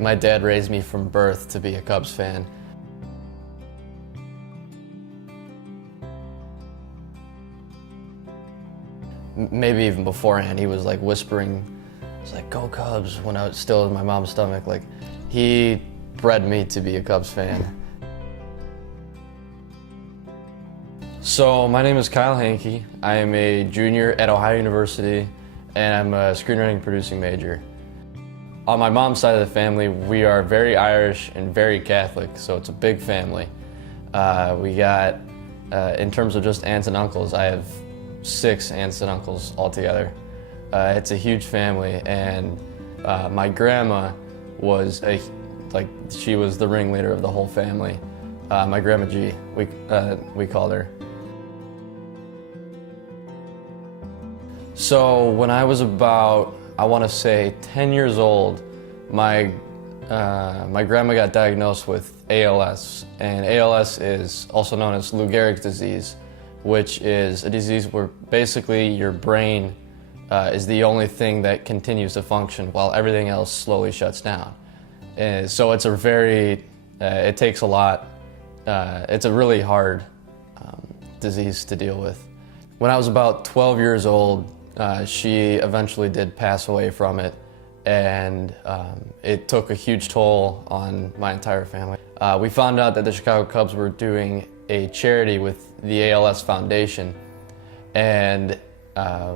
My dad raised me from birth to be a Cubs fan. Maybe even beforehand, he was like whispering, "It's like, go Cubs," when I was still in my mom's stomach. Like, he bred me to be a Cubs fan. So my name is Kyle Hankey. I am a junior at Ohio University, and I'm a screenwriting producing major. On my mom's side of the family, we are very Irish and very Catholic, so it's a big family. We got, in terms of just aunts and uncles, I have 6 aunts and uncles altogether. It's a huge family, and my grandma was she was the ringleader of the whole family. My Grandma G, we called her. So when I was about, I want to say 10 years old, my grandma got diagnosed with ALS, and ALS is also known as Lou Gehrig's disease, which is a disease where basically your brain is the only thing that continues to function while everything else slowly shuts down. And so it's a very, it takes a lot, it's a really hard disease to deal with. When I was about 12 years old, she eventually did pass away from it, and it took a huge toll on my entire family. We found out that the Chicago Cubs were doing a charity with the ALS Foundation, and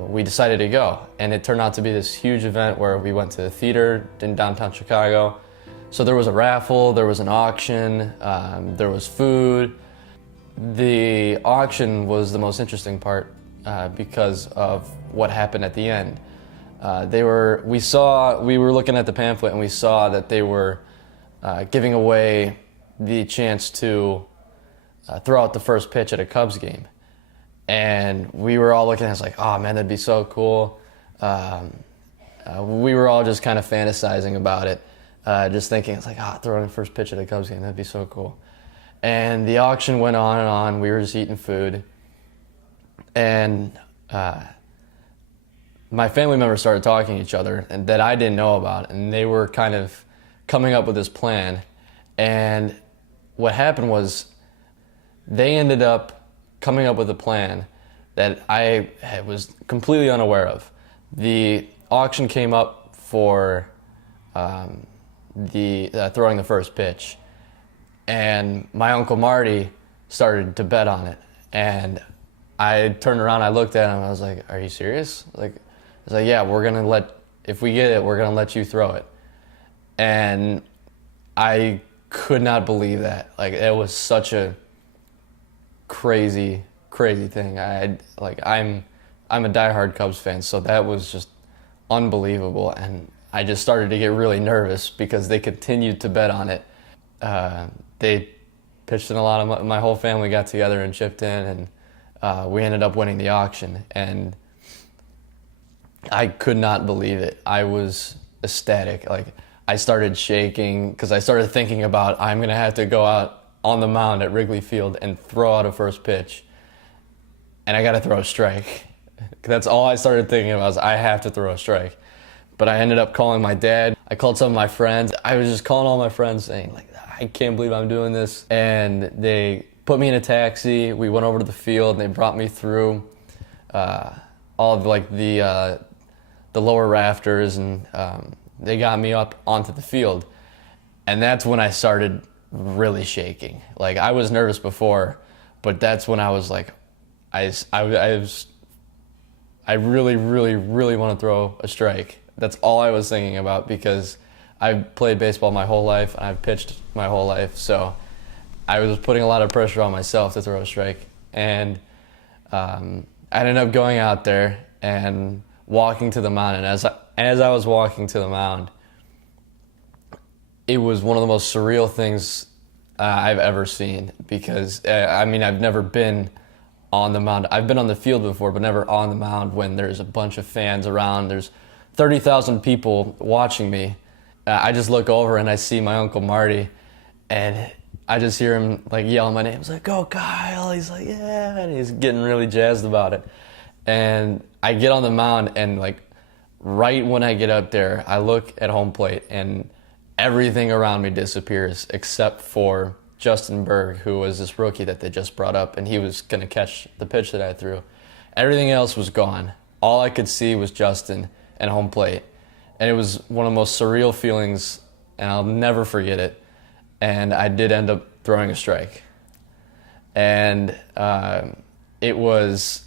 we decided to go. And it turned out to be this huge event where we went to the theater in downtown Chicago. So there was a raffle, there was an auction, there was food. The auction was the most interesting part because of what happened at the end. We were looking at the pamphlet and we saw that they were giving away the chance to throw out the first pitch at a Cubs game. And we were all looking at it like, oh man, that'd be so cool. We were all just kind of fantasizing about it, just thinking, it's like, throwing the first pitch at a Cubs game, that'd be so cool. And the auction went on and on. We were just eating food. And my family members started talking to each other, and that I didn't know about, and they were kind of coming up with this plan. And what happened was they ended up coming up with a plan that I was completely unaware of. The auction came up for throwing the first pitch, and my Uncle Marty started to bet on it. And I turned around, I looked at him, I was like, "Are you serious?" I was like, "Yeah, if we get it, we're gonna let you throw it." And I could not believe that. Like, it was such a crazy thing. I'm a diehard Cubs fan, so that was just unbelievable. And I just started to get really nervous because they continued to bet on it. They pitched in a lot of my whole family got together and chipped in, and we ended up winning the auction. And I could not believe it. I was ecstatic. Like, I started shaking because I started thinking about, I'm gonna have to go out on the mound at Wrigley Field and throw out a first pitch, and I gotta throw a strike. That's all I started thinking about, was I have to throw a strike. But I ended up calling my dad. I called some of my friends. I was just calling all my friends saying, like, I can't believe I'm doing this. And they put me in a taxi. We went over to the field, and they brought me through all of the lower rafters, and they got me up onto the field. And that's when I started really shaking. Like, I was nervous before, but that's when I was like, I really want to throw a strike. That's all I was thinking about, because I've played baseball my whole life and I've pitched my whole life, so I was putting a lot of pressure on myself to throw a strike. And I ended up going out there and walking to the mound, and as I was walking to the mound, it was one of the most surreal things I've ever seen, because I've never been on the mound. I've been on the field before, but never on the mound when there's a bunch of fans around. There's 30,000 people watching me. I just look over and I see my Uncle Marty, and I just hear him like yell my name. He's like, "Go Kyle!" He's like, "Yeah," and he's getting really jazzed about it. And I get on the mound, and like right when I get up there, I look at home plate, and everything around me disappears except for Justin Berg, who was this rookie that they just brought up, and he was going to catch the pitch that I threw. Everything else was gone. All I could see was Justin and home plate. And it was one of the most surreal feelings, and I'll never forget it. And I did end up throwing a strike. And it was,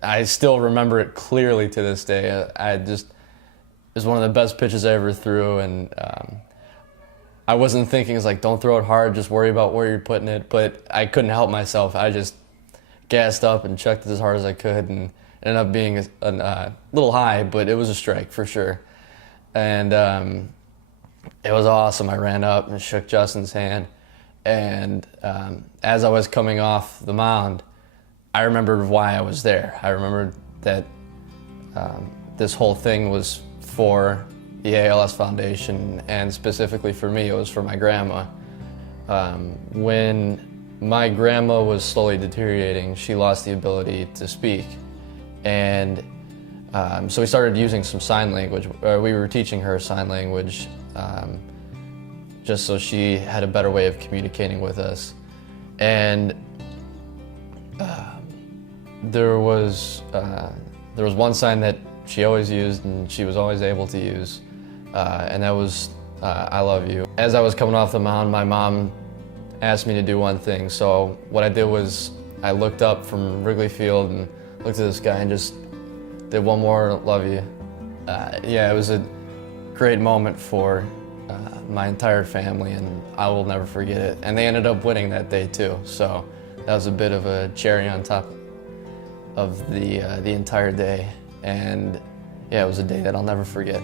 I still remember it clearly to this day. It was one of the best pitches I ever threw, and I wasn't thinking, it's like, don't throw it hard, just worry about where you're putting it, but I couldn't help myself. I just gassed up and chucked it as hard as I could, and ended up being a little high, but it was a strike for sure. And it was awesome. I ran up and shook Justin's hand, and as I was coming off the mound, I remembered why I was there. I remembered that this whole thing was for the ALS Foundation, and specifically for me, it was for my grandma. When my grandma was slowly deteriorating, she lost the ability to speak. And so we started using some sign language. We were teaching her sign language just so she had a better way of communicating with us. And there was one sign that she always used and she was always able to use, and that was I love you. As I was coming off the mound, my mom asked me to do one thing, so what I did was I looked up from Wrigley Field and looked at this guy and just did one more love you. Yeah, it was a great moment for my entire family, and I will never forget it. And they ended up winning that day too, so that was a bit of a cherry on top of the entire day. And yeah, it was a day that I'll never forget.